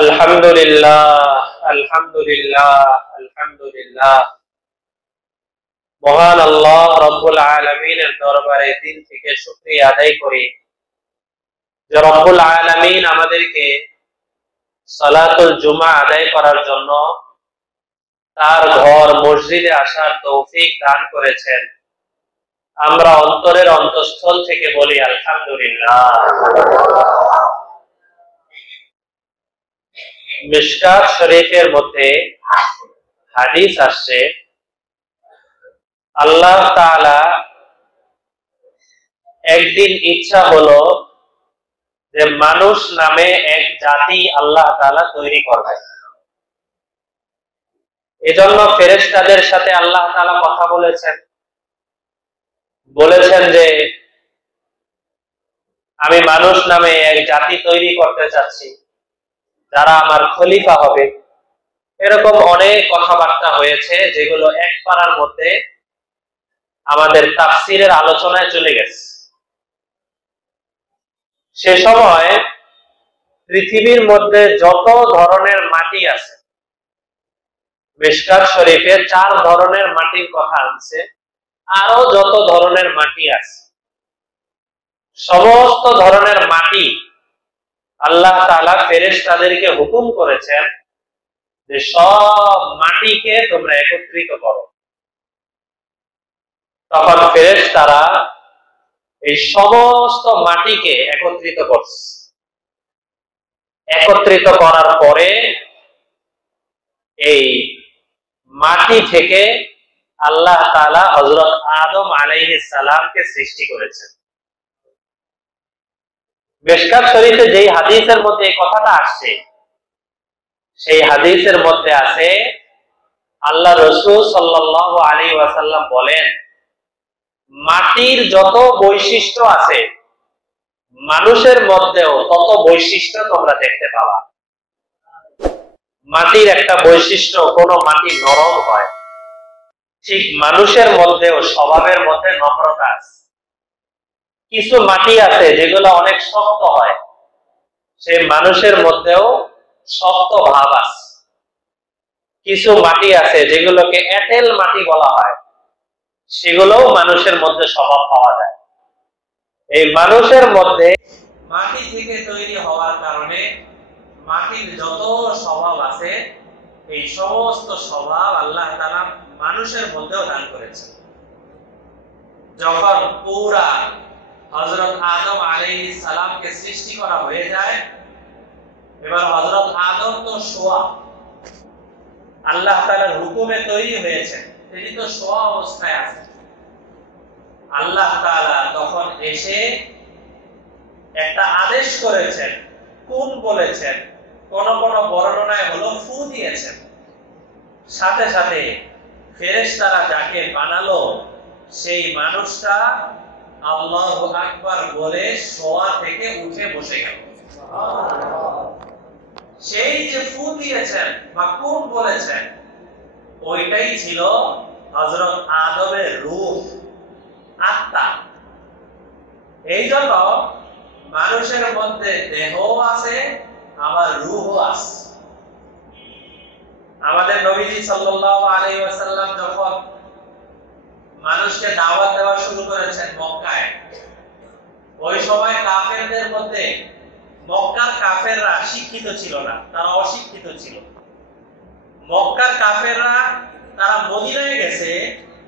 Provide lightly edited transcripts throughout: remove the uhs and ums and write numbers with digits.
আলহামদুলিল্লাহ মহান আল্লাহ রব্বুল আলামিনের দরবারে দিল থেকে শুকরিয়া আদায় করি যে রব্বুল আলামিন আমাদেরকে সালাতুল জুমা আদায় করার জন্য তার ঘর মসজিদে আসার তৌফিক দান করেছেন। আমরা অন্তরের অন্তঃস্থল থেকে বলি আলহামদুলিল্লাহ। মিশকাত শরীফের মধ্যে হাদিস আসছে, আল্লাহ তাআলা একদিন ইচ্ছা হলো যে মানুষ নামে এক জাতি আল্লাহ তাআলা তৈরি করবেন। এজন্য ফেরেশতাদের সাথে আল্লাহ তাআলা কথা বলেছেন যে আমি মানুষ নামে এক জাতি তৈরি করতে চাচ্ছি যারা আমার খলিফা হবে। এরকম অনেক কথাবার্তা হয়েছে যেগুলো এক পারার মধ্যে আমাদের তাফসীরের আলোচনায় চলে গেছে। সে সময় পৃথিবীর মধ্যে যত ধরনের মাটি আছে, মিশকাত শরীফে 4 ধরনের মাটির কথা আনছে, আরো যত ধরনের মাটি আছে সমস্ত ধরনের মাটি আল্লাহ তাআলা ফেরেশতাদেরকে হুকুম করেছেন যে সব মাটিকে তোমরা একত্রিত করো। তখন ফেরেশতারা এই সমস্ত মাটিকে একত্রিত করছে। একত্রিত করার পরে এই মাটি থেকে আল্লাহ তাআলা হযরত আদম আলাইহিস সালামকে সৃষ্টি করেছেন। মিশকাত শরীফে যেই হাদিসের মধ্যে এই কথাটা আসছে, সেই হাদিসের মধ্যে আছে আল্লাহ রাসূল সাল্লাল্লাহু আলাইহি ওয়াসাল্লাম বলেন, মাটির যত বৈশিষ্ট্য আছে মানুষের মধ্যেও তত বৈশিষ্ট্য তোমরা দেখতে পাবা। মাটির একটা বৈশিষ্ট্য, কোন মাটি নরম হয়, ঠিক মানুষের মধ্যেও স্বভাবের মধ্যে নম্রতা আছে। কিছু মাটি আছে যেগুলো অনেক শক্ত হয়, সেই মানুষের মধ্যেও শক্ত ভাব আছে। কিছু মাটি আছে যেগুলোকে এঁটেল মাটি বলা হয়, সেগুলোও মানুষের মধ্যে স্বভাব পাওয়া যায়। এই মানুষের মধ্যে মাটি থেকে তৈরি হওয়ার কারণে মাটির যত স্বভাব আছে এই সমস্ত স্বভাব আল্লাহ তাআলা মানুষের মধ্যেও দান করেছেন। যখন পুরা হযরত আদম আলাইহিস সালামকে সৃষ্টি করা হয়ে যায়, এবার হযরত আদম তো শোয়া, আল্লাহ তাআলার হুকুমে তৈরি হয়েছে, তিনি তো শোয়া অবস্থায় আছেন। আল্লাহ তাআলা তখন এসে একটা আদেশ করেছেন, কুন বলেছেন, কোন কোন বর্ণনায় হলো ফু দিয়েছেন। সাথে সাথে ফেরেশতারা যাকে বানালো সেই মানুষটা আল্লাহু আকবার বলে শোয়া থেকে উঠে বসে গেল। সেই যে ফু দিয়েছেন বা কুন বলেছেন, ওইটাই ছিল হযরত আদমের রূহ, আত্মা। এই জন্য মানুষের মধ্যে দেহও আছে আবার রূহও আছে। আমাদের নবীজি সাল্লাল্লাহু আলাইহি ওয়াসাল্লাম যখন মানুষকে দাওয়াত দেওয়া শুরু করেছেন মক্কায়, ওই সময় কাফেরদের মধ্যে মক্কার কাফেররা শিক্ষিত ছিল না, তারা অশিক্ষিত ছিল। মক্কার কাফেররা তারা মদিনায় গেছে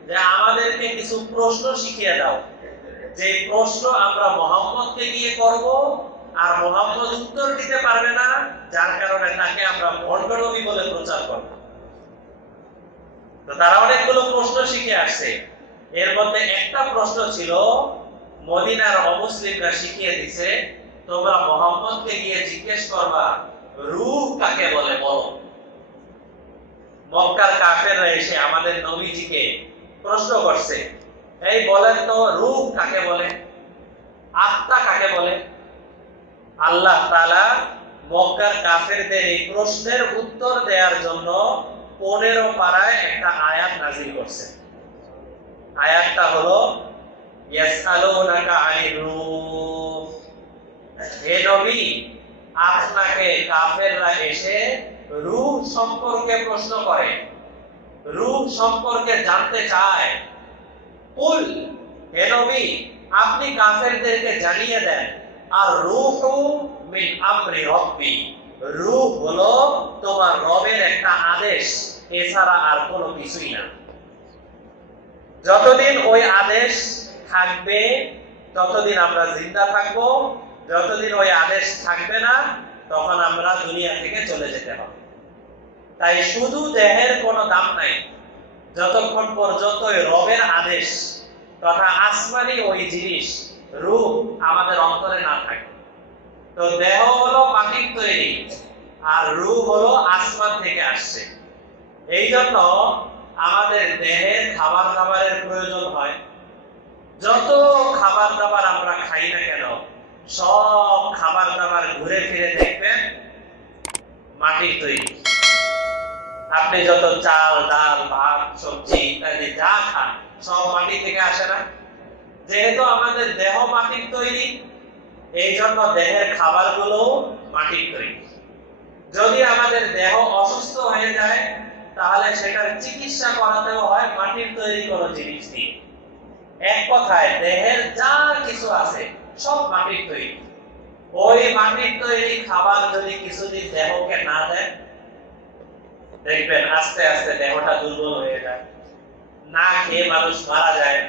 যে আমাদেরকে কিছু প্রশ্ন শিখিয়ে দাও, যে প্রশ্ন আমরা মুহাম্মদকে গিয়ে করব, আর মুহাম্মদ উত্তর দিতে পারবে না, যার কারণে তাকে আমরা ভণ্ড নবী বলে প্রচার করব। তো তারা অনেকগুলো প্রশ্ন শিখে আসছে। এর মধ্যে একটা প্রশ্ন ছিল, মদিনার অমুসলিমরা শিখিয়ে দিছে, তোমরা মুহাম্মদকে গিয়ে জিজ্ঞেস করবা রূহ কাকে বলে বলো। মক্কার কাফেররা এসে আমাদের নবীজিকে প্রশ্ন করছে, এই বলেন তো রূহ কাকে বলে, আত্মা কাকে বলে। আল্লাহ তাআলা মক্কার কাফেরদের এই প্রশ্নের উত্তর দেওয়ার জন্য 15 পারায় একটা আয়াত নাযিল করছেন। আয়াতটা হলো ইয়াসআলুনাকা আনির রূহ, হে নবী আপনাকে কাফেররা এসে রূহ সম্পর্কে প্রশ্ন করে, রূহ সম্পর্কে জানতে চায়। কুল, হে নবী, আপনি কাফেরদেরকে জানিয়ে দেন, আর রূহু মিন আমরি রব্বি, রূহ হলো তোমার রবের একটা আদেশ, এছাড়া আর কোনো কিছুই না। যতদিন ওই আদেশ থাকবে ততদিন আমরা জিন্দা থাকব, যতদিন ওই আদেশ থাকবে না তখন আমরা দুনিয়া থেকে চলে যেতে হবে। তাই শুধু দেহের কোনো দাম নাই যতক্ষণ পর্যন্ত ওই রবের আদেশ তথা আসমানি ওই জিনিস রূহ আমাদের অন্তরে না থাকে। তো দেহ হলো মাটির তৈরি আর রূহ হলো আসমান থেকে আসছে। এই জন্য আমাদের দেহের খাবার দাবারের প্রয়োজন হয়। যত খাবার দাবার আমরা খাই না কেন, সব খাবার দাবার ঘুরে ফিরে দেখবেন মাটির তৈরি। আপনি যত চাল, ডাল, ভাত, সবজি ইত্যাদি যা খান সব মাটি থেকে আসে না? যেহেতু আমাদের দেহ মাটির তৈরি, এই জন্য দেহের খাবারগুলো মাটির তৈরি। যদি আমাদের দেহ অসুস্থ হয়ে যায় তাহলে সেটার চিকিৎসা করাতেও হয় মাটির তৈরি কোনো জিনিস দিয়ে। এক কথায় দেহের যা কিছু আছে সব মাটির তৈরি। ওই মাটির তৈরি খাবার যদি কিছুদিন দেহকে না দেয়, দেখবেন আস্তে আস্তে দেহটা দুর্বল হয়ে যায়, না খেয়ে মানুষ মারা যায়,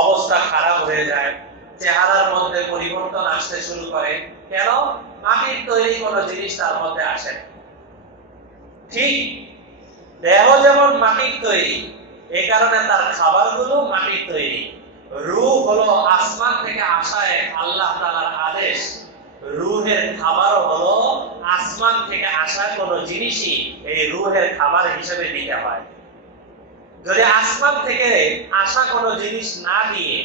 অবস্থা খারাপ হয়ে যায়, চেহারার মধ্যে পরিবর্তন আসতে শুরু করে। কেন? মাটির তৈরি কোনো জিনিস তার মধ্যে আসে না। ঠিক দেহ যেমন মাটির তৈরি, এই কারণে তার খাবারগুলো মাটির তৈরি। রূহ হলো আসমান থেকে আসা এক আল্লাহ তাআলার আদেশ। রূহের খাবারও হলো আসমান থেকে আসা কোনো জিনিসই এই রূহের খাবার হিসেবে দিতে হয়। যদি আসমান থেকে আসা কোনো জিনিস না দিয়ে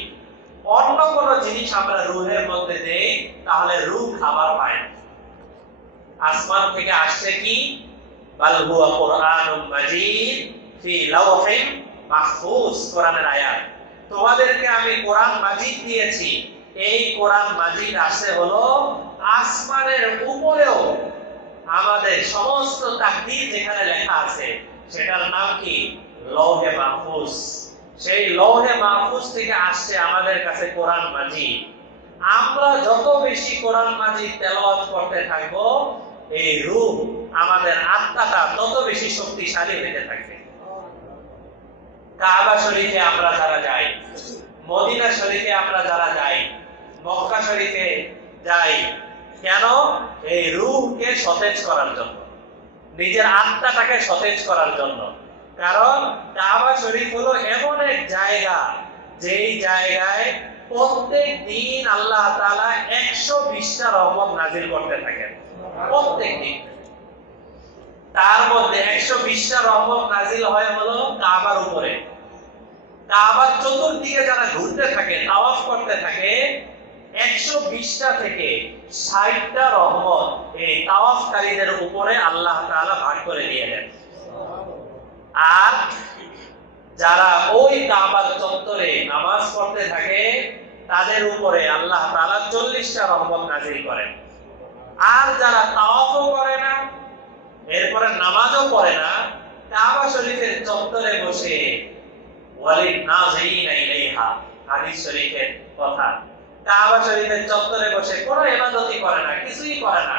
অন্য কোনো জিনিস আমরা রূহের মধ্যে দেই তাহলে রূহ খাবার পায় না। আসমান থেকে আসছে কি? বাল হুয়া কুরআনুম মাজিদ ফি লাওহিন মাহফুজ, কোরআনের আয়াত। তোমাদেরকে আমি কোরআন মাজিদ দিয়েছি, এই কোরআন মাজিদ আসছে হলো আসমানের উপরেও। আমাদের সমস্ত তাকদীর যেখানে লেখা আছে সেটার নাম কি? লৌহে মাহফুজ। সেই লৌহে মাহফুজ থেকে আসছে আমাদের কাছে কোরআন মাজিদ। আমরা যত বেশি কোরআন মাজিদ তেলাওয়াত করতে থাকবো, এই রূহ আমাদের আত্মাটা তত বেশি শক্তিশালী হতে থাকবে। কাবা শরীফে আমরা যারা যাই, মদিনা শরীফে আমরা যারা যাই, মক্কা শরীফে যাই, কেন? এই রূহকে সতেজ করার জন্য, নিজের আত্মাটাকে সতেজ করার জন্য। কারণ কাবা শরীফ হলো এমন এক জায়গা যেই জায়গায় প্রত্যেক দিন আল্লাহ তাআলা 120টা রহমত নাযিল করতে থাকেন। প্রত্যেক দিন তার মধ্যে 120টা রহমত নাযিল হয় হলো কাবার উপরে। কাবার চতুর্দিকে যারা ঘুরতে থাকে, তাওয়াফ করতে থাকে, 120টা থেকে 60টা রহমত এই তাওয়াফকারীদের উপরে আল্লাহ তাআলা ভাগ করে দিয়ে দেন। আর যারা ওই কাবার চত্বরে নামাজ পড়তে থাকে তাদের উপরে আল্লাহ তাআলা 40টা রহমত নাযিল করেন। আর যারা তাওয়াফও করে না, এরপরে নামাজও পড়ে না, কাবা শরীফের চত্বরে বসে ওয়ালিন নাযিরিনা ইলাইহা, হাদিস শরীফের কথা, কাবা শরীফের চত্বরে বসে কোনো ইবাদতই করে না, কিছুই করে না,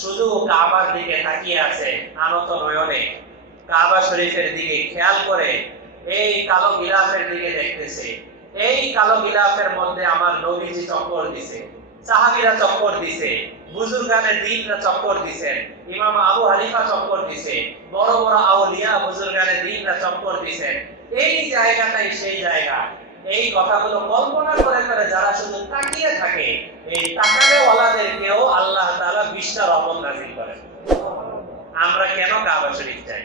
শুধু কাবার দিকে তাকিয়ে আছে আনত নয়নে, কাবা শরীফের দিকে খেয়াল করে এই কালো গিলাফের দিকে দেখতেছে। এই কালো গিলাফের মধ্যে আমার নবীজি চক্কর দিছে, সাহাবীরা চক্কর দিছে, বুজুর্গানে দ্বীনরা চক্কর দিছেন, ইমাম আবু হানিফা চক্কর দিছে, বড় বড় আউলিয়া বুজুর্গানে দ্বীনরা চক্কর দিছেন। এই জায়গাটাই সেই জায়গা। এই কথাগুলো কল্পনা করে করে যারা শুধু তাকিয়ে থাকে, এই তাকানে ওয়ালাদেরকেও আল্লাহ তাআলা 20টা রহমত নাযিল করেন। আমরা কেন কাবা শরীফ যাই?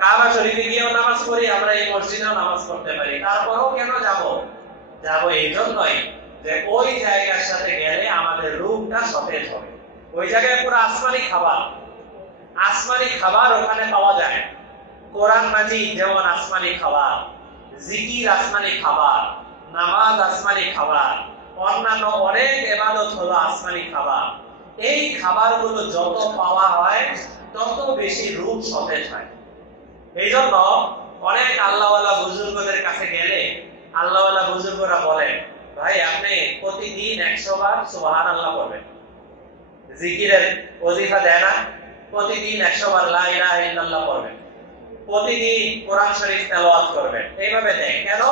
কাবা শরীফে গিয়েও নামাজ পড়ি, আমরা এই মসজিদেও নামাজ পড়তে পারি, তারপরেও কেন যাব এই জন্যই যে ওই জায়গার সাথে গেলে আমাদের রূহটা সতেজ হবে। ওই জায়গায় পুরো আসমানি খাবার ওখানে পাওয়া যায়। কোরআন মাজিদ যেমন আসমানি খাবার, জিকির আসমানি খাবার, নামাজ আসমানি খাবার, অন্যান্য অনেক ইবাদত হলো আসমানি খাবার। এই খাবারগুলো যত পাওয়া হয় তত বেশি রূপ সতেজ হয়। এই জন্য অনেক আল্লাহওয়ালা বুজুর্গদের কাছে গেলে আল্লাহওয়ালা বুজুর্গরা বলেন, ভাই আপনি প্রতিদিন 100 বার সুবহানাল্লাহ পড়বেন। জিকিরের ওজিফা দেয় না? প্রতিদিন 100 বার লা ইলাহা ইল্লাল্লাহ পড়বেন, প্রতিদিন কোরআন শরীফ তেলাওয়াত করবেন। এইভাবে দেয় কেন?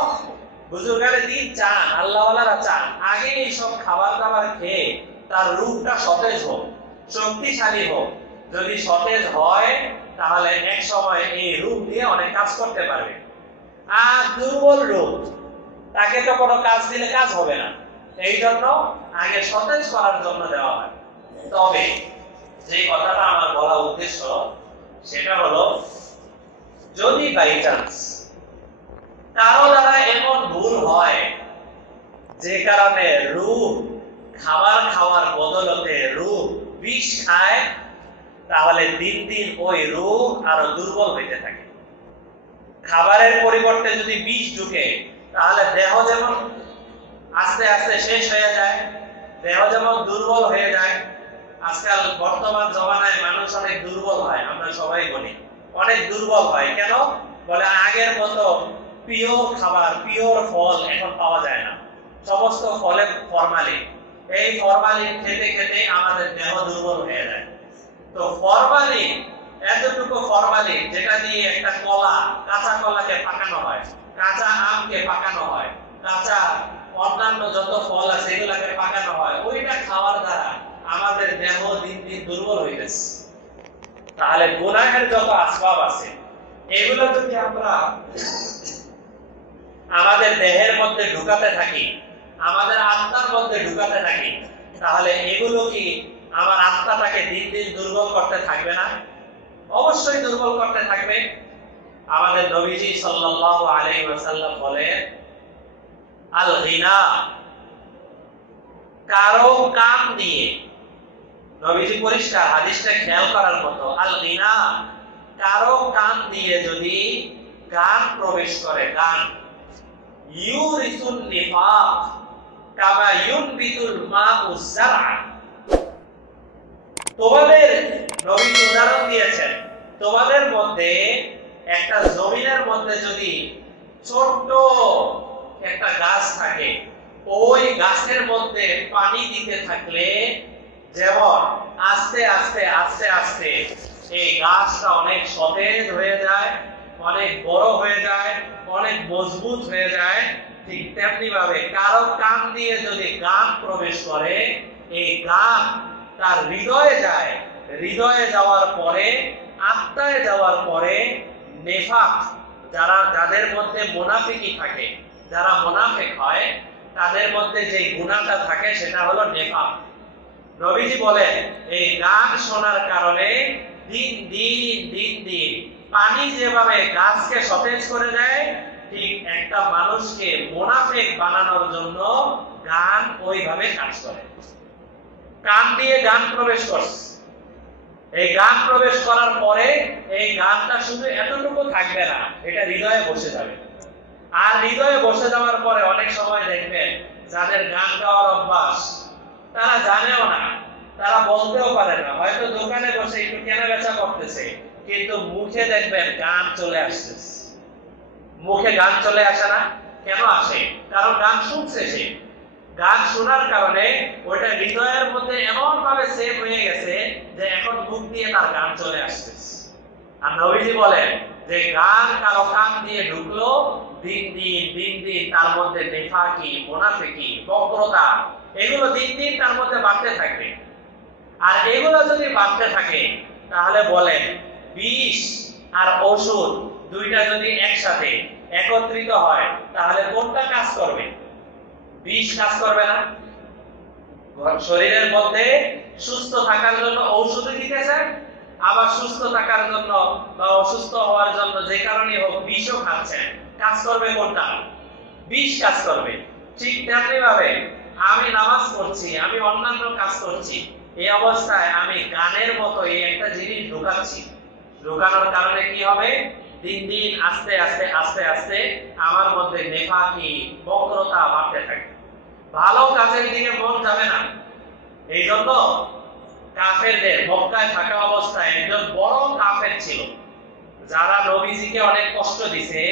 বুজুর্গারে দিন চান, আল্লাহওয়ালারা চান আগে এই সব খাবার দাবার খেয়ে তার রূপটা সতেজ হোক, শক্তিশালী হোক। যদি সতেজ হয় তাহলে এক সময় এই রূপ দিয়ে অনেক কাজ করতে পারবে। আর দুর্বল রূপ, তাকে তো কোনো কাজ দিলে কাজ হবে না। এই জন্য আগে সতেজ করার জন্য দেওয়া হয়। তবে যে কথাটা আমার বলা উদ্দেশ্য সেটা হলো, যদি বাই চান্স কারো দ্বারা এমন ভুল হয় যে কারণে রূহ খাবার খাওয়ার বদলতে রূহ বিষ খায়, তাহলে দিন দিন ওই রূহ আরো দুর্বল হইতে থাকে। খাবারের পরিবর্তে যদি বিষ ঢুকে তাহলে দেহ যেমন আস্তে আস্তে শেষ হয়ে যায়, দেহ যেমন দুর্বল হয়ে যায়। আজকাল বর্তমান জমানায় মানুষ অনেক দুর্বল হয়, আমরা সবাই বলি অনেক দুর্বল হয়। কেন? বলে আগের মতো পিওর খাবার, পিওর ফল এখন পাওয়া যায় না। সমস্ত ফলে ফরমালিন, এই ফরমালিন খেতে খেতে আমাদের দেহ দুর্বল হয়ে যায়। তো ফরমালিন, এতটুকু ফরমালিন যেটা দিয়ে একটা কলা, কাঁচা কলাকে পাকানো হয়, কাঁচা আমকে পাকানো হয়, কাঁচা অন্যান্য যত ফল আছে এগুলাকে পাকানো হয়, ওইটা খাওয়ার দ্বারা আমাদের দেহ দিন দিন দুর্বল হইতেছে। তাহলে গুনাহের যত আসবাব আছে এগুলো যদি আমরা আমাদের দেহের মধ্যে ঢুকাতে থাকি, আমাদের আত্মার মধ্যে ঢুকাতে থাকি, তাহলে এগুলো কি আমার আত্মাটাকে দিন দিন দুর্বল করতে থাকবে না? অবশ্যই দুর্বল করতে থাকবে। আমাদের নবীজি সাল্লাল্লাহু আলাইহি ওয়াসাল্লাম বলেন, আল গিনা, কারো কাম দিয়ে, নবীজি পরিষ্কার হাদিসটা খেয়াল করার মতো, আল গিনা, কারো কান দিয়ে যদি গান প্রবেশ করে, গান, ইউরিসুন নিফাক কামা ইউনবিতুল মাউ যারআ। তোমাদের নবী উদাহরণ দিয়েছেন, তোমাদের মধ্যে একটা জমিনের মধ্যে যদি ছোট্ট একটা গাছ থাকে, ওই গাছের মধ্যে পানি দিতে থাকলে যেমন আস্তে আস্তে আস্তে আস্তে এই গাছটা অনেক সতেজ হয়ে যায়, অনেক বড় হয়ে যায়, অনেক মজবুত হয়ে যায়, ঠিক তেমনি ভাবে কারো কান দিয়ে যদি গান প্রবেশ করে, এই গান তার হৃদয়ে যায়, হৃদয়ে যাওয়ার পরে, আত্মায় যাওয়ার পরে নেফাক, যাদের মধ্যে মুনাফিকি থাকে, যারা মুনাফিক হয় তাদের মধ্যে যে গুনাহটা থাকে সেটা হলো নেফাক। নবীজি বলেন, এই গান শোনার কারণে দিন দিন দিন দিন পানি যেভাবে গাছকে সতেজ করে দেয়, ঠিক একটা মানুষকে মুনাফিক বানানোর জন্য গান ওইভাবে কাজ করে। কান দিয়ে গান প্রবেশ করছে, এই গান প্রবেশ করার পরে এই গানটা শুধু এতটুকু থাকবে না, এটা হৃদয়ে বসে যাবে। আর হৃদয়ে বসে যাওয়ার পরে অনেক সময় দেখবেন যাদের গান গাওয়ার অভ্যাস, তারা জানেও না, তারা বলতেও পারে না, হয়তো দোকানে বসে একটু কেনা বেচা করতেছে, কিন্তু মুখে দেখবেন গান চলে আসতেছে। মুখে গান চলে আসে না? কেন আসে? কারণ গান শুনছে সে। গান শোনার কারণে ওইটা হৃদয়ের মধ্যে এমন ভাবে সেভ হয়ে গেছে যে এখন মুখ দিয়ে তার গান চলে আসতেছে। আর নবীজি বলেন যে গান কারো কান দিয়ে ঢুকলো, দিন দিন দিন দিন তার মধ্যে নেফাকি, মুনাফিকি, বক্রতা, এগুলো দিন দিন তার মধ্যে বাড়তে থাকবে। আর এগুলো যদি বাড়তে থাকে তাহলে বলেন বিষ আর ওষুধ দুইটা যদি একসাথে একত্রিত হয় তাহলে কোনটা কাজ করবে? বিষ কাজ করবে না। শরীরের মধ্যে সুস্থ থাকার জন্য ঔষধ দিতেছেন, আবার সুস্থ থাকার জন্য বা অসুস্থ হওয়ার জন্য যে কারণে হোক বিষও খাচ্ছেন, কাজ করবে কোনটা? বিষ কাজ করবে। ঠিক তেমনি ভাবে আমি নামাজ পড়ছি, আমি অন্যান্য কাজ করছি, এই অবস্থায় আমি গানের মতো এই একটা জিনিস ঢুকাচ্ছি, ঢুকানোর কারণে কি হবে? দিন দিন আস্তে আস্তে আস্তে আস্তে আমার মধ্যে নেফাকি, বক্রতা বাড়তে থাকে, ভালো কাজের দিকে মন যাবে না। এই জন্য কাফেরদের মক্কায় থাকা অবস্থায় একজন বড় কাফের ছিল, যারা নবীজিকে অনেক কষ্ট দিছে,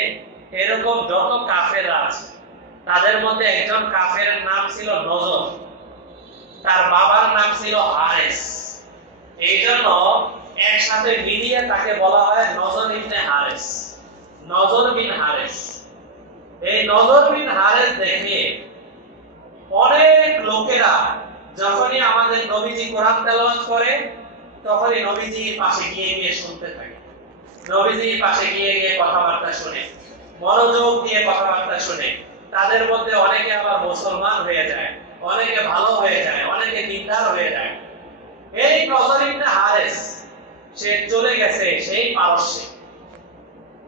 এরকম যত কাফেররা আছে তাদের মধ্যে একজন কাফেরের নাম ছিল নজর, তার বাবার নাম ছিল হারেস। এই জন্য একসাথে মিলিয়ে তাকে বলা হয় নজর ইবনে হারেস, নজর বিন হারেস। এই নজর বিন হারেস দেখে অনেক লোকেরা যখনই আমাদের নবীজি কোরআন তেলাওয়াত করে তখনই নবীজির পাশে গিয়ে গিয়ে শুনতে থাকে, নবীজির পাশে গিয়ে গিয়ে কথাবার্তা শুনে, মনোযোগ দিয়ে কথাবার্তা শুনে। তাদের মধ্যে অনেকে আবার মুসলমান হয়ে যায়, অনেকে ভালো হয়ে যায়, অনেকে দিনদার হয়ে যায়। এই নজর ইবনে হারেস সে চলে গেছে সেই পারস্যে,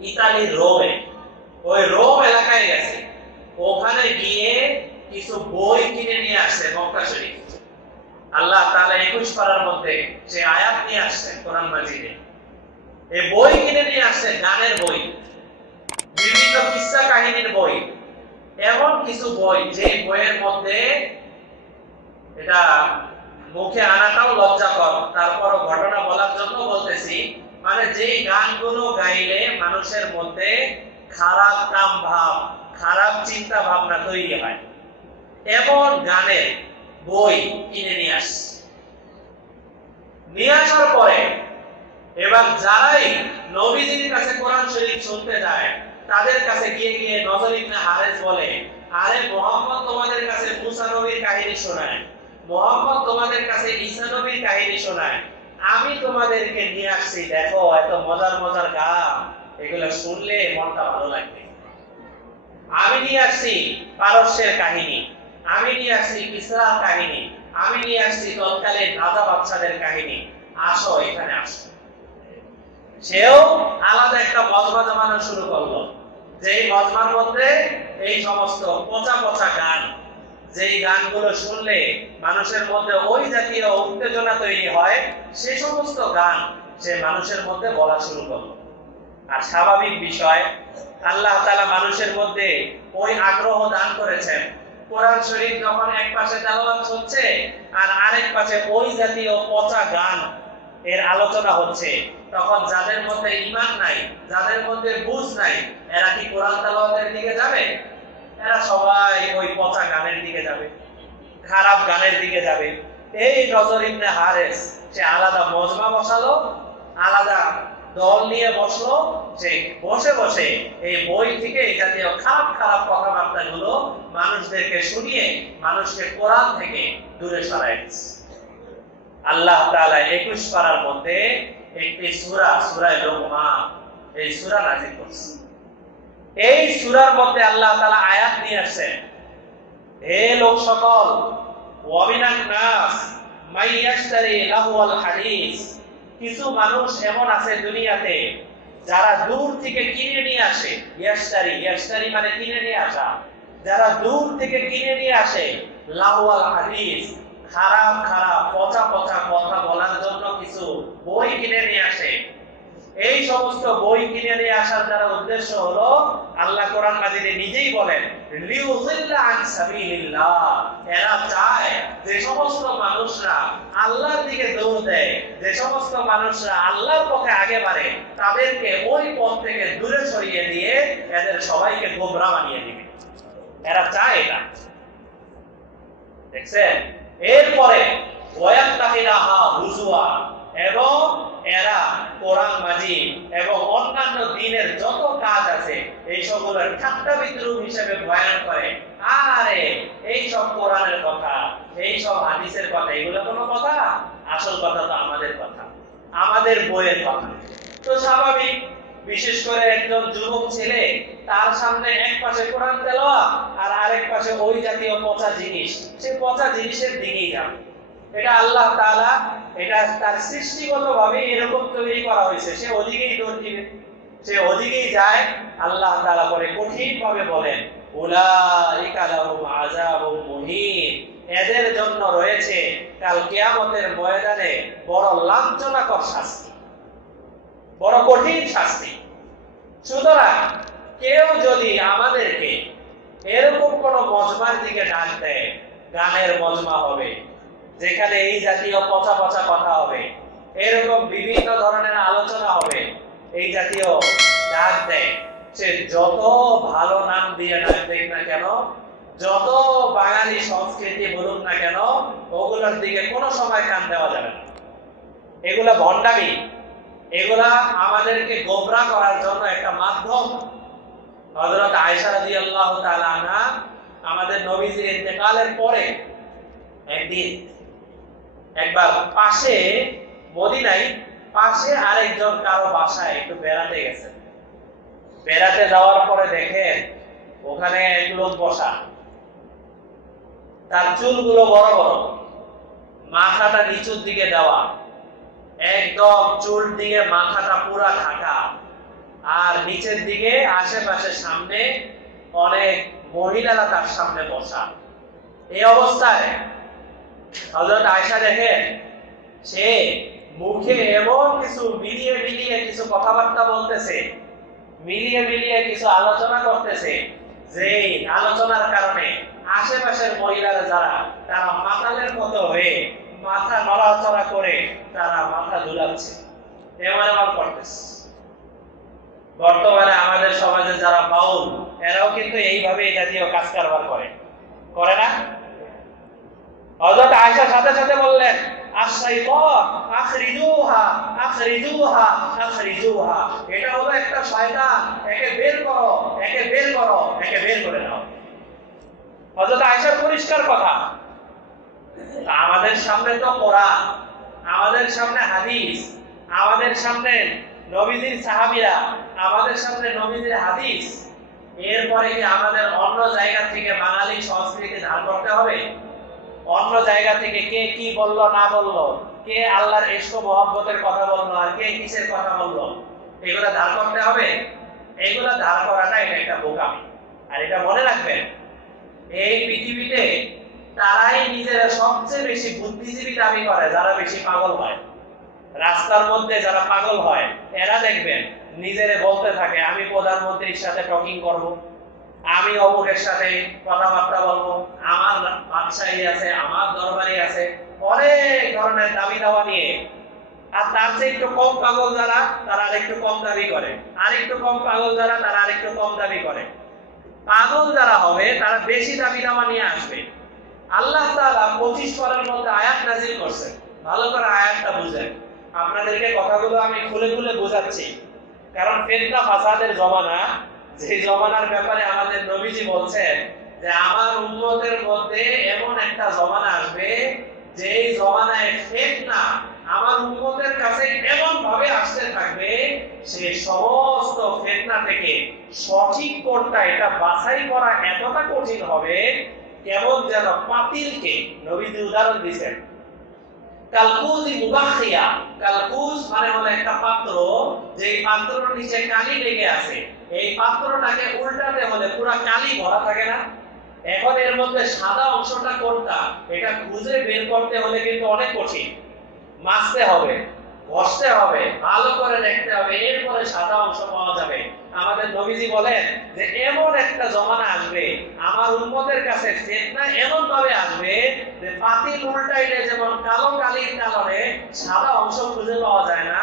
ইতালির রোমে, ওই রোম এলাকায় গেছে। ওখানে গিয়ে কিছু বই কিনে নিয়ে আসছে মক্কা শরীফ। আল্লাহ তাআলা 21 পারার মধ্যে সে আয়াত নিয়ে আসছেন কোরআন মাজিদে। এই বই কিনে নিয়ে আসছে, গানের বই, বিভিন্ন কিস্সা কাহিনীর বই, এমন কিছু বই যে বইয়ের মধ্যে, এটা মুখে আনাটাও লজ্জাকর, তারপরও ঘটনা বলার জন্য বলতেছি, মানে যে গানগুলো গাইলে মানুষের মধ্যে খারাপ কাম ভাব, খারাপ চিন্তা ভাবনা তৈরি হয়, এমন গানের বই কিনে নিয়ে আসছে। নিয়ে আসার পরে এবার যারাই নবীজির কাছে কোরআন শরীফ শুনতে যায় তাদের কাছে গিয়ে গিয়ে নজর ইবনে হারেস বলে, আরে মুহাম্মদ তোমাদের কাছে মুসা নবীর কাহিনী শোনায়, মুহাম্মদ তোমাদের কাছে ঈসা নবীর কাহিনী শোনায়, আমি তোমাদেরকে নিয়ে আসছি, দেখো এত মজার মজার গান, এগুলো শুনলে মনটা ভালো লাগবে। আমি নিয়ে আসছি পারস্যের কাহিনী, আমি নিয়ে আসছি কিসরার কাহিনী, আমি নিয়ে আসছি তৎকালীন রাজা বাদশাদের কাহিনী, আসো এখানে আসো। সেও আলাদা একটা মজমা জমানো শুরু করলো, যেই মজমার মধ্যে এই সমস্ত পচা পচা গান, যেই গানগুলো শুনলে মানুষের মধ্যে ওই জাতীয় উত্তেজনা তৈরি হয়, সেই সমস্ত গান সে মানুষের মধ্যে বলা শুরু করলো। আর স্বাভাবিক বিষয়, আল্লাহ তাআলা মানুষের মধ্যে ওই আগ্রহ দান করেছেন। কোরআন শরীফ যখন এক পাশে তেলাওয়াত হচ্ছে আর আরেক পাশে ওই জাতীয় পচা গান এর আলোচনা হচ্ছে, তখন যাদের মধ্যে ঈমান নাই, যাদের মধ্যে বুঝ নাই, এরা কি কোরআন তেলাওয়াতের দিকে যাবে? এরা সবাই ওই পচা গানের দিকে যাবে, খারাপ গানের দিকে যাবে। এই নজর ইবনে হারেস সে আলাদা মজমা বসালো, আলাদা দল নিয়ে বসলো, সে বসে বসে এই বই থেকে এই জাতীয় খারাপ খারাপ কথাবার্তা গুলো মানুষদেরকে শুনিয়ে মানুষকে কোরআন থেকে দূরে সরাই দিচ্ছে। আল্লাহ তাআলা 21 পারার মধ্যে একটি সূরা, সূরা লোকমান, এই সূরা নাযিল করেছেন। এই সূরার মধ্যে আল্লাহ তাআলা আয়াত নিয়ে আসেন, হে লোক সকল, ওয়া মিনান নাস মাই ইয়াশতারি লাহওয়াল হাদিস, কিছু মানুষ এমন আছে দুনিয়াতে যারা দূর থেকে কিনে নিয়ে আসে, ইয়াশতারি, ইয়াশতারি মানে কিনে নিয়ে আসা, যারা দূর থেকে কিনে নিয়ে আসে লাহওয়াল হাদিস, খারাপ খারাপ পচা পচা কথা বলার জন্য কিছু বই কিনে নিয়ে আসে। এই সমস্ত বই কিনে নিয়ে আসার দ্বারা উদ্দেশ্য হলো, আল্লাহ কোরআন মাজিদে নিজেই বলেন, লিউযিল্লা আন সাবিলিল্লাহ, এরা চায় যে সমস্ত মানুষরা আল্লাহর দিকে দৌড় দেয়, যে সমস্ত মানুষরা আল্লাহর পথে আগে বাড়ে, তাদেরকে ওই পথ থেকে দূরে সরিয়ে দিয়ে এদের সবাইকে গোমরা বানিয়ে দিবে। এরা চায় এটা, দেখছেন? এরপরে ওয়ায়াত্তাখিদাহা হুজুয়া, এবং এরা কোরআন মাজিদ এবং অন্যান্য দ্বীনের যত কাজ আছে এই সবগুলোর ঠাট্টা বিদ্রুপ হিসেবে বয়ান করে। আরে এই সব কোরআনের কথা, এই সব হাদিসের কথা, এগুলো কোনো কথা? আসল কথা তো আমাদের কথা, আমাদের বইয়ের কথা। তো স্বাভাবিক, বিশেষ করে একজন যুবক ছেলে, তার সামনে এক পাশে কোরআন তেলাওয়াত আর আরেক পাশে ওই জাতীয় পচা জিনিস, সে পচা জিনিসের দিকেই যাবে। এটা আল্লাহ তাআলা, এটা তার সৃষ্টিগতভাবে এরকম তৈরি করা হয়েছে, সে ওদিকেই দৌড় দিবে, সে ওদিকেই যায়। আল্লাহ তাআলা পরে কঠিন ভাবে বলেন, উলাইকা লাহুম আযাবুম মুহিন, এদের জন্য রয়েছে কাল কিয়ামতের ময়দানে বড় লাঞ্ছনাকর শাস্তি, বড় কঠিন শাস্তি। সুতরাং কেউ যদি আমাদেরকে এরকম কোন মজমার দিকে ডাক দেয়, গানের মজমা হবে, যেখানে এই জাতীয় পচা পচা কথা হবে, এরকম বিভিন্ন ধরনের আলোচনা হবে, এই জাতীয় ডাক দেয়, সে যত ভালো নাম দিয়ে ডাক দেয় না কেন, যত বাঙালি সংস্কৃতি বলুক না কেন, ওগুলোর দিকে কোনো সময় কান দেওয়া যাবে না। এগুলা ভণ্ডামি, এগুলা আমাদেরকে গোমরাহ করার জন্য একটা মাধ্যম। হযরত আয়েশা রাদিয়াল্লাহু তাআলা আনহা আমাদের নবীজির ইন্তেকালের পরে একবার পাশে মদিনায় পাশে আরেকজন কারো বাসায় একটু বেড়াতে গেছেন। বেড়াতে যাওয়ার পরে দেখেন ওখানে এক লোক বসা, তার চুলগুলো বড় বড়, মাথাটা নিচুর দিকে দেওয়া, একদম চুল দিয়ে মাথাটা পুরা ঢাকা, আর নিচের দিকে আশেপাশে সামনে অনেক মহিলারা তার সামনে বসা। এই অবস্থায় হযরত আয়েশা দেখেন সে মুখে এমন কিছু মিলিয়ে মিলিয়ে কিছু কথাবার্তা বলতেছে, মিলিয়ে মিলিয়ে কিছু আলোচনা করতেছে, যে আলোচনার কারণে আশেপাশের মহিলারা যারা তারা মাতালের মতো হয়ে মাথা নড়াচড়া করে তারা মাথা ঝুলাচ্ছে, এমন এমন করতেছে। বর্তমানে আমাদের সমাজে যারা বাউল এরাও কিন্তু এইভাবে এই জাতীয় কাজ কারবার করে না? হযরত আয়েশা সাথে সাথে বললেন, আশ-শাইতান আখরিজুহা আখরিজুহা আখরিজুহা, এটা হলো একটা শয়তান, একে বের করো, একে বের করো, একে বের করে দাও। হযরত আয়েশার পরিষ্কার কথা। আমাদের সামনে তো কোরআন, আমাদের সামনে হাদিস, আমাদের সামনে নবীজির সাহাবীরা, আমাদের সামনে নবীজির হাদিস, এরপরে কি আমাদের অন্য জায়গা থেকে বাঙালি সংস্কৃতি ধার করতে হবে? অন্য জায়গা থেকে কে কি বললো না বললো, কে আল্লাহর ইশক মহব্বতের কথা বললো আর কে কিসের কথা বললো, এগুলা ধার করতে হবে? এগুলা ধার করাটা এটা একটা বোকামি। আর এটা মনে রাখবেন, এই পৃথিবীতে তারাই নিজেরা সবচেয়ে বেশি বুদ্ধিজীবী দাবি করে যারা বেশি পাগল হয়। রাস্তার মধ্যে যারা পাগল হয় এরা দেখবেন নিজেরে বলতে থাকে, আমি প্রধানমন্ত্রীর সাথে টকিং করব, আমি অমুকের সাথে কথাবার্তা বলবো, আমার বাদশাহী আছে, আমার দরবারি আছে, অনেক ধরনের দাবি দাওয়া নিয়ে। আর তার চেয়ে একটু কম পাগল যারা তারা আরেকটু কম দাবি করে, আরেকটু কম পাগল যারা তারা আরেকটু কম দাবি করে। পাগল যারা হবে তারা বেশি দাবি দাওয়া নিয়ে আসবে। আল্লাহ তাআলা 25 পারার মধ্যে আয়াত নাযিল করেছেন, ভালো করে আয়াতটা বুঝেন। আপনাদেরকে কথাগুলো আমি খুলে খুলে বোঝাচ্ছি, কারণ ফিতনা ফাসাদের জমানা, যে জমানার ব্যাপারে আমাদের নবীজি বলছেন যে আমার উম্মতের মধ্যে এমন একটা জমানা আসবে যে জমানায় ফিতনা আমার উম্মতের কাছে এমন ভাবে আসতে থাকবে, সে সমস্ত ফিতনা থেকে সঠিক কোনটা এটা বাছাই করা এতটা কঠিন হবে, কেমন যেন পাতিলকে নবীজি উদাহরণ দিয়েছেন কালকুজি মুবাখিয়া। কালকুজ মানে হলো একটা পাত্র, যে পাত্রের নিচে কালি লেগে আছে, এই পাত্রটাকে উল্টাতে হলে পুরো কালি ভরা থাকে না, এখন এর মধ্যে সাদা অংশটা কোনটা এটা খুঁজে বের করতে হলে কিন্তু অনেক কঠিন। মাজতে হবে, ঘষতে হবে, ভালো করে দেখতে হবে, এরপরে সাদা অংশ পাওয়া যাবে। আমাদের নবীজি বলেন যে এমন একটা জমানা আসবে আমার উম্মতের কাছে ফিতনা এমন ভাবে আসবে যে পাতিল উল্টাইলে যেমন কালো কালির কারণে সাদা অংশ খুঁজে পাওয়া যায় না,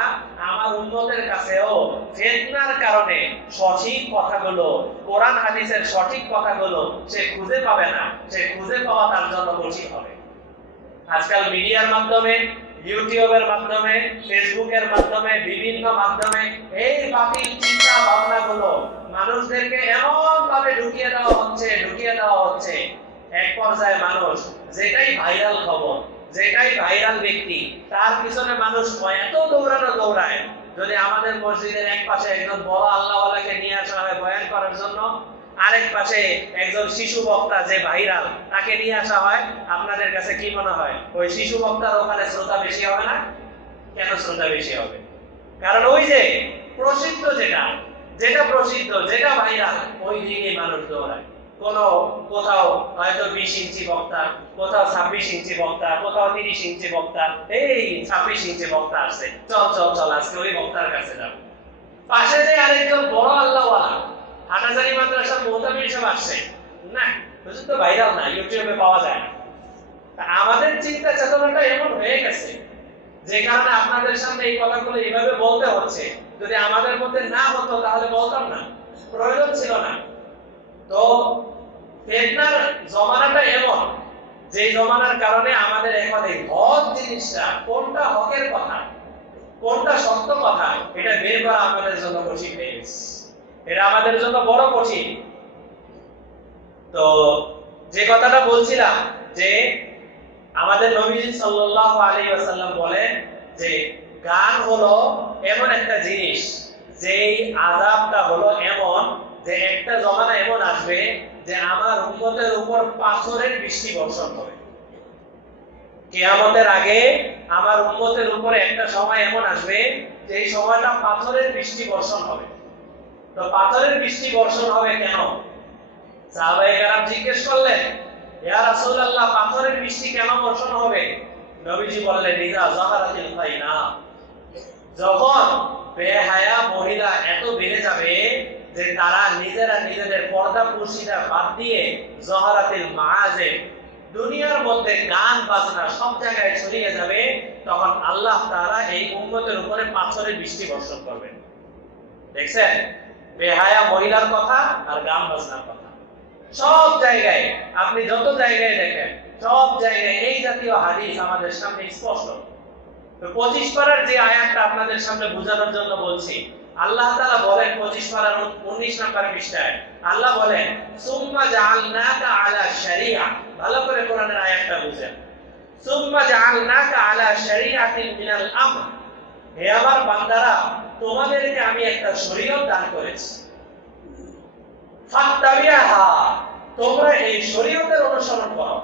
আমার উম্মতের কাছেও ফিতনার কারণে সঠিক কথাগুলো, কোরআন হাদিসের সঠিক কথাগুলো সে খুঁজে পাবে না, সে খুঁজে পাওয়া তার জন্য কঠিন হবে। আজকাল মিডিয়ার মাধ্যমে, ইউটিউবের মাধ্যমে, ফেসবুকের মাধ্যমে, বিভিন্ন মাধ্যমে এই বাতিল চিন্তা ভাবনাগুলো মানুষদেরকে এমন ভাবে ঢুকিয়ে দেওয়া হচ্ছে, এক পর্যায়ে মানুষ যেটাই ভাইরাল খবর, যেটাই ভাইরাল ব্যক্তি, তার পিছনে মানুষ এত দৌড়ায়। যদি আমাদের মসজিদের এক পাশে একজন বড় আল্লাহওয়ালাকে নিয়ে আসা হয় বয়ান করার জন্য, আরেক পাশে একজন শিশু বক্তা যে ভাইরাল তাকে নিয়ে আসা হয়, আপনাদের কাছে কি মনে হয় ওই শিশু বক্তার ওখানে শ্রোতা বেশি হবে না? কেন শ্রোতা বেশি হবে? কারণ ওই যে প্রসিদ্ধ, যেটা প্রসিদ্ধ, যেটা ভাইরাল, ওই দিকে মানুষ দৌড়ায়। কোথাও হয়তো 20 ইঞ্চি বক্তা, কোথাও 26 ইঞ্চি বক্তা, কোথাও 30 ইঞ্চি বক্তা, এই 26 ইঞ্চি বক্তা আসছে, চল আজকে ওই বক্তার কাছে যাব। পাশে যে আরেকজন বড় আল্লাহওয়ালা হাটাজারি মাদ্রাসার মুহতামিম সাহেব আসছে, না হুজুর তো ভাইরাল না, ইউটিউবে পাওয়া যায় না। আমাদের চিন্তা চেতনাটা এমন হয়ে গেছে যে কারণে আপনাদের সামনে এই কথাগুলো এইভাবে বলতে হচ্ছে। যদি আমাদের মধ্যে না হতো তাহলে বলতাম না, প্রয়োজন ছিল না। তো ফিতনার জমানাটা এমন যে জমানার কারণে আমাদের এখন এই হক জিনিসটা, কোনটা হকের কথা কোনটা সত্য কথা, এটা বের করা আমাদের জন্য কঠিন হয়ে গেছে। এটা আমাদের জন্য বড় কঠিন। তো যে কথাটা বলছিলাম যে আমাদের নবীজি সাল্লাল্লাহু আলাইহি ওয়াসাল্লাম বলেন যে গান হলো এমন একটা জিনিস, যেই আযাবটা হলো এমন যে একটা জমানা এমন আসবে যে আমার উম্মতের উপর পাথরের বৃষ্টি বর্ষণ হবে। কিয়ামতের আগে আমার উম্মতের উপরে একটা সময় এমন আসবে যে এই সময়টা পাথরের বৃষ্টি বর্ষণ হবে। তো পাথরের বৃষ্টি বর্ষণ হবে কেন? সাহাবায়ে কেরাম জিজ্ঞেস করলেন, ইয়া রাসূলুল্লাহ, পাথরের বৃষ্টি কেন বর্ষণ হবে? নবীজি বললেন, ইযা যাহারাতিল ফাইনা, যখন বেহায়া মহিলা এত বেড়ে যাবে যে তারা নিজেরা নিজেদের পর্দা পুরুষিতা বাদ দিয়ে যাহারাতিল মাআজিব, দুনিয়ার মধ্যে গান বাজনা সব জায়গায় ছড়িয়ে যাবে, তখন আল্লাহ তাআলা এই উম্মতের উপরে পাথরের বৃষ্টি বর্ষণ করবেন। দেখছেন বেহায়া মহিলার কথা আর গান বাজনার কথা সব জায়গায়, আপনি যত জায়গায় দেখেন সব জায়গায় এই জাতীয় হাদিস আমাদের সামনে স্পষ্ট। তো 25 পারার যে আয়াতটা আপনাদের সামনে বোঝানোর জন্য বলছি, আল্লাহ তাআলা বলেন 25 পারার 19 নম্বর পৃষ্ঠায় আল্লাহ বলেন, সুম্মা জাআলনাকা আলা শারিআ, ভালো করে কোরআনের আয়াতটা বুঝেন। সুম্মা জাআলনাকা আলা শারিআতিন মিনাল আমর, হে আমার বান্দারা, তোমাদেরকে আমি একটা শরীয়ত দান করেছি। ফাত্তাবিআহা, তোমরা এই শরীয়তের অনুসরণ করো।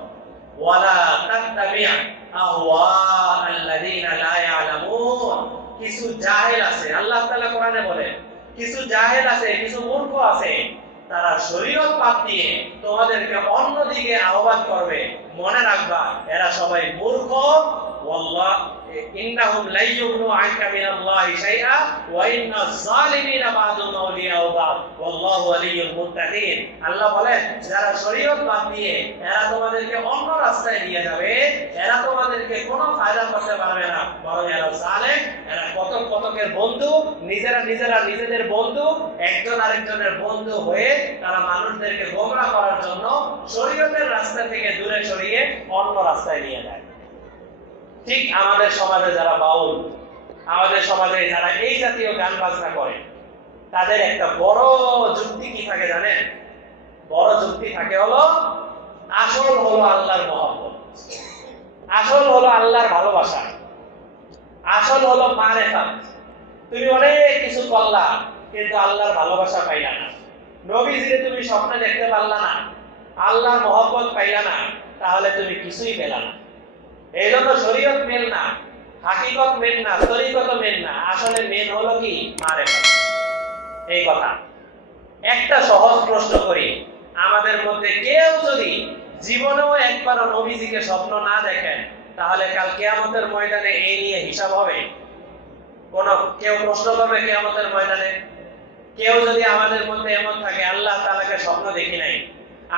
ওয়ালা তাত্তাবিআ আহওয়াআল্লাযীনা লা ইয়ালামুন, কিছু জাহেল আছে, আল্লাহ তাআলা কোরআনে বলেন কিছু জাহেল আছে, কিছু মূর্খ আছে, তারা শরীয়ত বাদ দিয়ে তোমাদেরকে অন্য দিকে আহ্বান করবে। মনে রাখবা এরা সবাই মূর্খ। ওয়াল্লাহ ইন্নাহুম লা ইউগনু আনকা মিনাল্লাহি শাইআ ওয়া ইন্নাজ জালিমিনা বা'দুহুম আউলিয়াউ বা'দ ওয়াল্লাহু ওয়ালিয়ুল মুত্তাকিন। আল্লাহ বলেন যারা শরীয়ত বাদ দিয়ে এরা তোমাদেরকে অন্য রাস্তায় নিয়ে যাবে, এরা তোমাদেরকে কোনো ফায়দা করতে পারবে না, বরং এরা জালেম, এরা কতকের বন্ধু, নিজেরা নিজেদের বন্ধু, একজন আরেকজনের বন্ধু হয়ে তারা মানুষদেরকে গোমরাহ করার জন্য শরীয়তের রাস্তা থেকে দূরে সরিয়ে অন্য রাস্তায় নিয়ে যায়। ঠিক আমাদের সমাজে যারা বাউল, আমাদের সমাজে যারা এই জাতীয় গান বাজনা করে, তাদের একটা বড় যুক্তি কি থাকে জানেন? বড় যুক্তি থাকে হলো, আসল হলো আল্লাহর মহব্বত, আসল হলো আল্লাহর ভালোবাসা, আসল হলো মারেফাত। তুমি অনেক কিছু করলা কিন্তু আল্লাহর ভালোবাসা পাইলা না, নবীজিরে তুমি স্বপ্নে দেখতে পারলা না, আল্লাহর মহব্বত পাইলা না, তাহলে তুমি কিছুই পেলা না। এই জন্য শরীয়ত মেন না, হাকিকত মেন না, তরিকত মেন না, আসলে মেন হলো কি? মারেফাত। এই কথা। একটা সহজ প্রশ্ন করি, আমাদের মধ্যে কেউ যদি জীবনেও একবারও নবীজিকে স্বপ্ন না দেখেন, তাহলে কাল কিয়ামতের ময়দানে এই নিয়ে হিসাব হবে? কেউ প্রশ্ন করবে কিয়ামতের ময়দানে? কেউ যদি আমাদের মধ্যে এমন থাকে, আল্লাহ তাআলাকে স্বপ্ন দেখি নাই,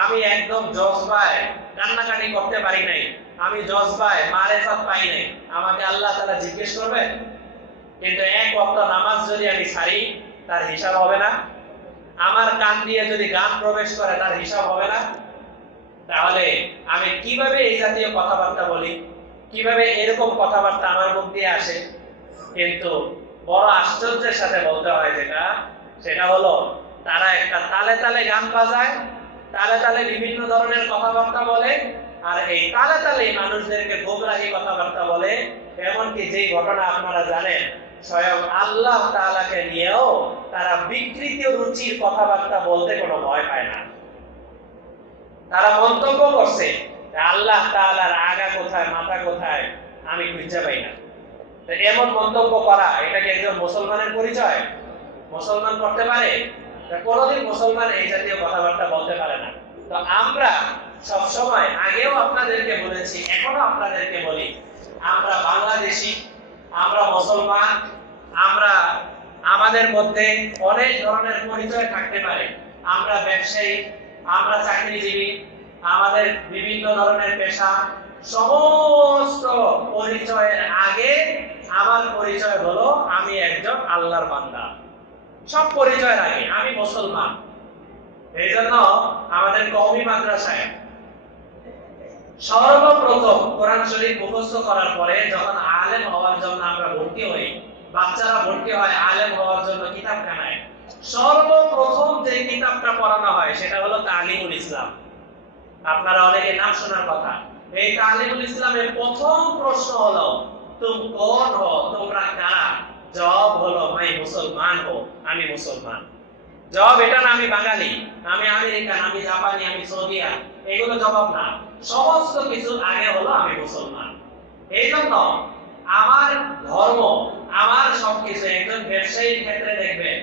আমি একদম জজবায় কান্নাকাটি করতে পারি নাই, আমি জজবায় মারেফাত পাই নাই, আমাকে আল্লাহ তাআলা জিজ্ঞেস করবে? কিন্তু এক ওয়াক্ত নামাজ যদি আমি ছাড়ি, তার হিসাব হবে না? আমার কান দিয়ে যদি গান প্রবেশ করে, তার হিসাব হবে না? তাহলে আমি কিভাবে এই জাতীয় কথাবার্তা বলি, কিভাবে এরকম কথাবার্তা আমার মুখ দিয়ে আসে? কিন্তু বড় আশ্চর্যের সাথে বলতে হয় সেটা হলো, তারা একটা তালে তালে গান বাজায়, তালে তালে বিভিন্ন ধরনের কথাবার্তা বলে, আর এই তালে তালে মানুষদেরকে গোমরাহী কথাবার্তা বলে। এমনকি যে ঘটনা আপনারা জানেন, স্বয়ং আল্লাহ তাআলাকে নিয়েও তারা বিকৃত রুচির কথাবার্তা বলতে কোনো ভয় পায় না। তারা মন্তব্য করছে আল্লাহ তাআলার আগা কোথায়, মাথা কোথায় আমি খুঁজে পাই না। এমন মন্তব্য করা, এটা কি একজন মুসলমানের পরিচয়? মুসলমান করতে পারে? কোনদিন মুসলমান এই জাতীয় কথাবার্তা বলতে পারে না। তো আমরা সব সময়, আগেও আপনাদেরকে বলেছি, এখনো আপনাদেরকে বলি, আমরা বাংলাদেশী, আমরা মুসলমান, আমরা আমাদের মধ্যে অনেক ধরনের পরিচয় থাকতে পারে। আমরা ব্যবসায়ী, আমরা চাকরিজীবী, আমাদের বিভিন্ন ধরনের পেশা, সমস্ত পরিচয়ের আগে আমার পরিচয় হলো আমি একজন আল্লাহর বান্দা। সব পরিচয়ের আগে আমি মুসলমান। এই জন্য আমাদের কওমি মাদ্রাসায় সর্বপ্রথম কোরআন শরীফ মুখস্থ করার পরে যখন আলেম হওয়ার জন্য আমরা ভর্তি হই, বাচ্চারা ভর্তি হয় আলেম হওয়ার জন্য কিতাবখানায়, সর্বপ্রথম যে কিতাবটা পড়ানো হয় সেটা হলো তালিমুল ইসলাম। আপনারা অনেকে নাম শোনার কথা। এই তালিমুল ইসলামের প্রথম প্রশ্ন হলো তুম কौन हो, তোমরা কারা? জবাব হলো मैं মুসলমান হো, আমি মুসলমান। জবাব এটা না আমি বাঙালি, আমি আমেরিকান, আমি জাপানি, আমি সৌদিয়া, এগুলো জবাব না। সমস্ত কিছু আগে হলো আমি মুসলমান। এই জন্য আমার ধর্ম, আমার সবকিছু, একজন ব্যবসায়ীর ক্ষেত্রে দেখবেন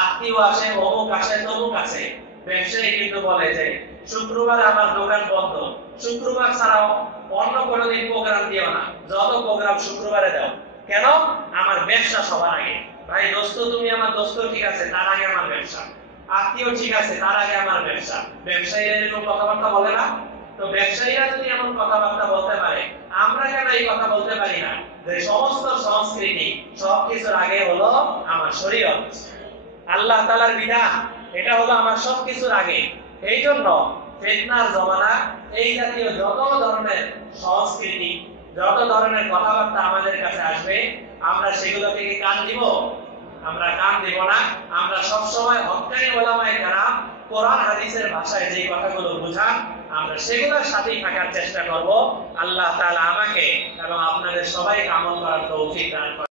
আত্মীয় আসে, অমুক আসে, তমুক আসে, ব্যবসায়ী কিন্তু বলে যে শুক্রবার আমার দোকান বন্ধ, শুক্রবার ছাড়াও অন্য কোনো দিন প্রোগ্রাম দিও না, যত প্রোগ্রাম শুক্রবারে দাও। কেন? আমার ব্যবসা সবার আগে। ভাই দোস্ত তুমি আমার দোস্ত ঠিক আছে, তার আগে আমার ব্যবসা। আত্মীয় ঠিক আছে, তার আগে আমার ব্যবসা। ব্যবসায়ীরা এরকম কথাবার্তা বলে না? তো ব্যবসায়ীরা যদি এমন কথাবার্তা বলতে পারে, আমরা কেন এই কথা বলতে পারি না যে সমস্ত সংস্কৃতি সবকিছুর আগে হলো আমার শরীয়ত, আল্লাহ তাআলার বিধান, এটা হলো আমার সবকিছুর আগে। এই জন্য ফিতনার জমানা, এই জাতীয় যত ধরনের সংস্কৃতি, যত ধরনের কথাবার্তা আমাদের কাছে আসবে, আমরা সেগুলো থেকে কান দিব? আমরা কান দিব না। আমরা সবসময় হক্কানি উলামায়ে কেরাম কোরআন হাদিসের ভাষায় যে কথাগুলো বোঝান, আমরা সেগুলোর সাথেই থাকার চেষ্টা করব। আল্লাহ তাআলা আমাকে এবং আপনাদের সবাইকে আমল করার তৌফিক দান করুন।